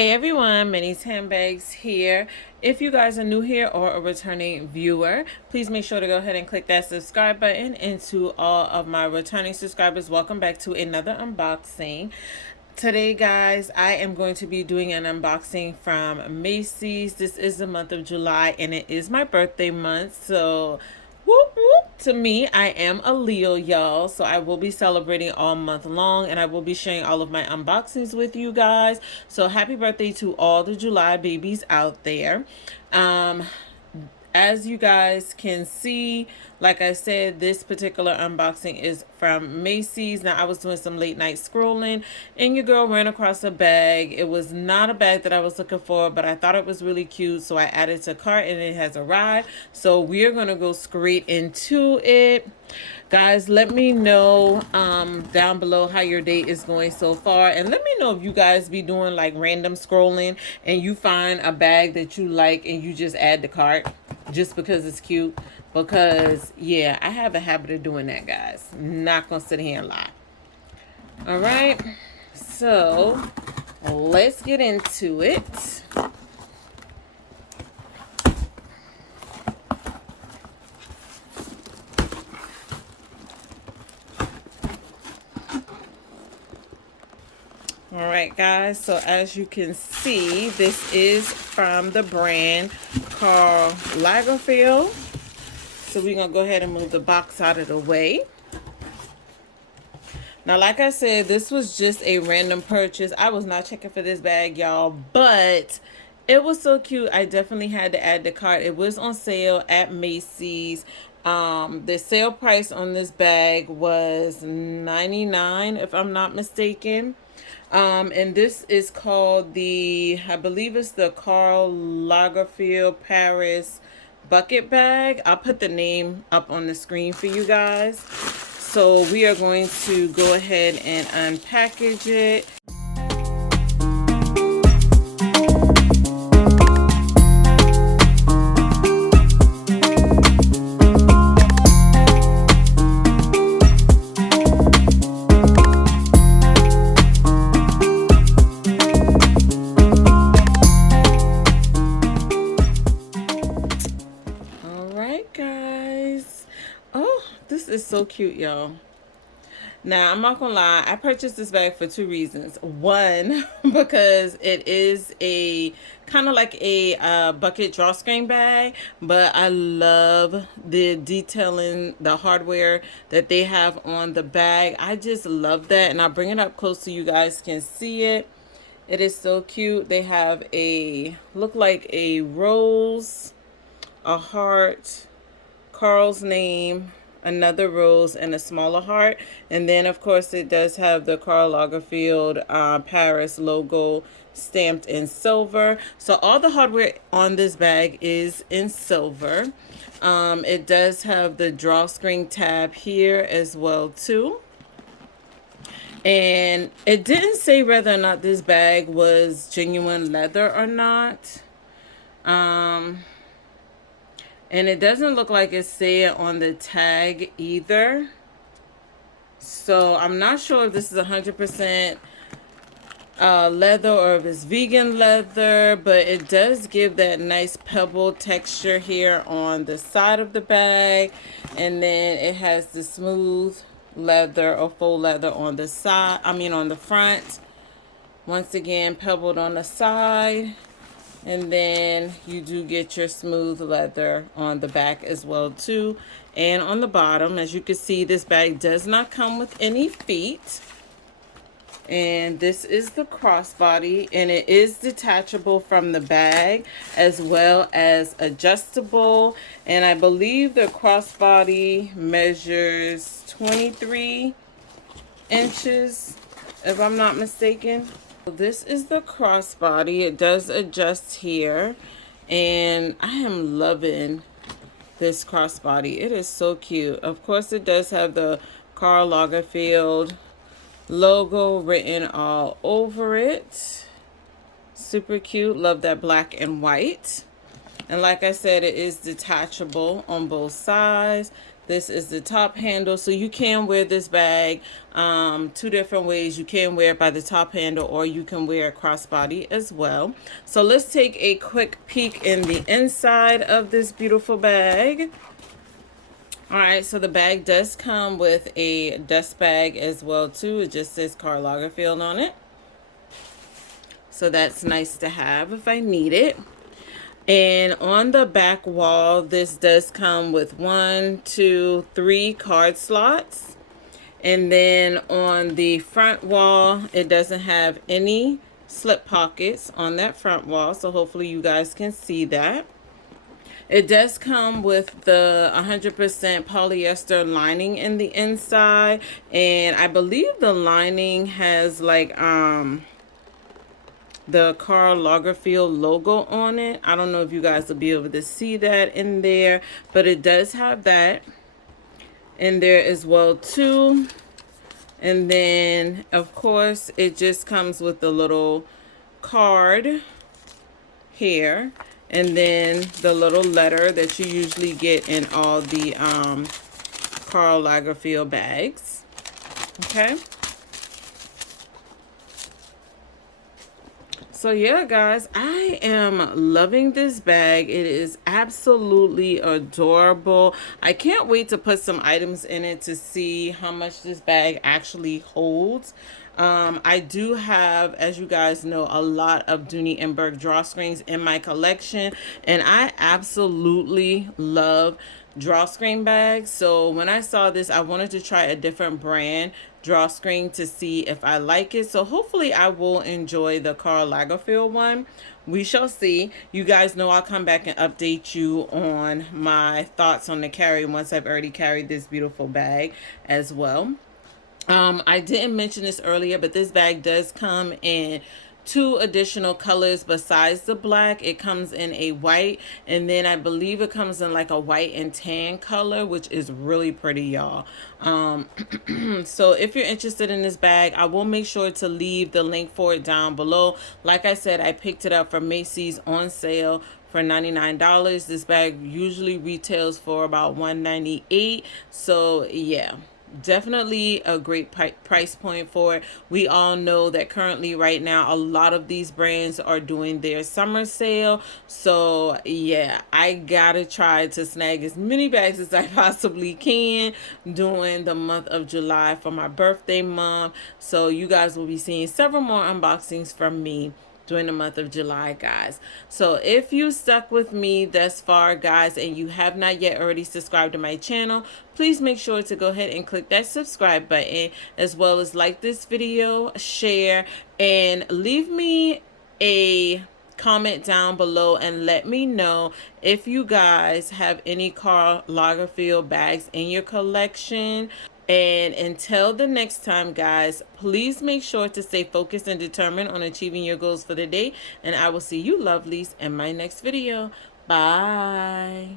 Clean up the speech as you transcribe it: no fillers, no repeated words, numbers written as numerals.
Hey everyone, Minnie's Handbags here. If you guys are new here or a returning viewer, please make sure to go ahead and click that subscribe button. And to all of my returning subscribers, welcome back to another unboxing. Today, guys, I am going to be doing an unboxing from Macy's. This is the month of July and it is my birthday month, so whoop whoop. To me, I am a Leo, y'all, so I will be celebrating all month long and I will be sharing all of my unboxings with you guys. So happy birthday to all the July babies out there. As you guys can see, like I said, this particular unboxing is from Macy's. Now, I was doing some late night scrolling and your girl ran across a bag. It was not a bag that I was looking for, but I thought it was really cute, so I added to cart and it has arrived. So we are going to go straight into it. Guys, let me know down below how your day is going so far, and let me know if you guys be doing like random scrolling and you find a bag that you like and you just add to cart just because it's cute. Because yeah, I have a habit of doing that, guys. Not gonna sit here and lie. All right, so let's get into it. All right, guys, so as you can see, this is from the brand Karl Lagerfeld. So we're gonna go ahead and move the box out of the way. Now, like I said, this was just a random purchase. I was not checking for this bag, y'all, but it was so cute. I definitely had to add the cart. It was on sale at Macy's. The sale price on this bag was $99, if I'm not mistaken. And this is called the, I believe it's the Karl Lagerfeld Paris Bucket Bag. I'll put the name up on the screen for you guys. So we are going to go ahead and unpackage it. Guys, oh, this is so cute, y'all. Now, I'm not gonna lie, I purchased this bag for two reasons. One, because it is a kind of like a bucket drawstring bag, but I love the detailing, the hardware that they have on the bag. I just love that, and I'll bring it up close so you guys can see it. It is so cute. They have a, look like a rose, a heart, Karl's name, another rose, and a smaller heart. And then of course it does have the Karl Lagerfeld Paris logo stamped in silver. So all the hardware on this bag is in silver. It does have the drawstring tab here as well too. And it didn't say whether or not this bag was genuine leather or not. And it doesn't look like it's said on the tag either. So I'm not sure if this is 100% leather or if it's vegan leather, but it does give that nice pebble texture here on the side of the bag. And then it has the smooth leather or faux leather on the side, on the front. Once again, pebbled on the side. And then you do get your smooth leather on the back as well too. And on the bottom, as you can see, this bag does not come with any feet. And this is the crossbody, and it is detachable from the bag as well as adjustable. And I believe the crossbody measures 23 inches, if I'm not mistaken. This is the crossbody. It does adjust here, and I am loving this crossbody. It is so cute. Of course, it does have the Karl Lagerfeld logo written all over it. Super cute. Love that black and white. And like I said, it is detachable on both sides. This is the top handle, so you can wear this bag two different ways. You can wear it by the top handle, or you can wear it crossbody as well. So let's take a quick peek in the inside of this beautiful bag. All right, so the bag does come with a dust bag as well too. It just says Karl Lagerfeld on it, so that's nice to have if I need it. And on the back wall, this does come with 1, 2, 3 card slots. And then on the front wall, it doesn't have any slip pockets on that front wall, so hopefully you guys can see that. It does come with the 100% polyester lining in the inside, and I believe the lining has like the Karl Lagerfeld logo on it. I don't know if you guys will be able to see that in there, but it does have that in there as well too. And then of course it just comes with the little card here, and then the little letter that you usually get in all the Karl Lagerfeld bags. Okay. So yeah, guys, I am loving this bag. It is absolutely adorable. I can't wait to put some items in it to see how much this bag actually holds. I do have, as you guys know, a lot of Dooney & Bourke drawstrings in my collection, and I absolutely love drawstring bags. So when I saw this, I wanted to try a different brand drawstring to see if I like it. So hopefully I will enjoy the Karl Lagerfeld one. We shall see. You guys know I'll come back and update you on my thoughts on the carry once I've already carried this beautiful bag as well. I didn't mention this earlier, but this bag does come in 2 additional colors besides the black. It comes in a white, and then I believe it comes in like a white and tan color, which is really pretty, y'all. So if you're interested in this bag, I will make sure to leave the link for it down below. Like I said, I picked it up from Macy's on sale for $99. This bag usually retails for about $198. So yeah, definitely a great price point for it. We all know that currently right now a lot of these brands are doing their summer sale, so yeah, I gotta try to snag as many bags as I possibly can during the month of July for my birthday month. So you guys will be seeing several more unboxings from me during the month of July, guys. So if you stuck with me thus far, guys, and you have not yet already subscribed to my channel, please make sure to go ahead and click that subscribe button, as well as like this video, share, and leave me a comment down below and let me know if you guys have any Karl Lagerfeld bags in your collection. And until the next time, guys, please make sure to stay focused and determined on achieving your goals for the day. And I will see you lovelies in my next video. Bye.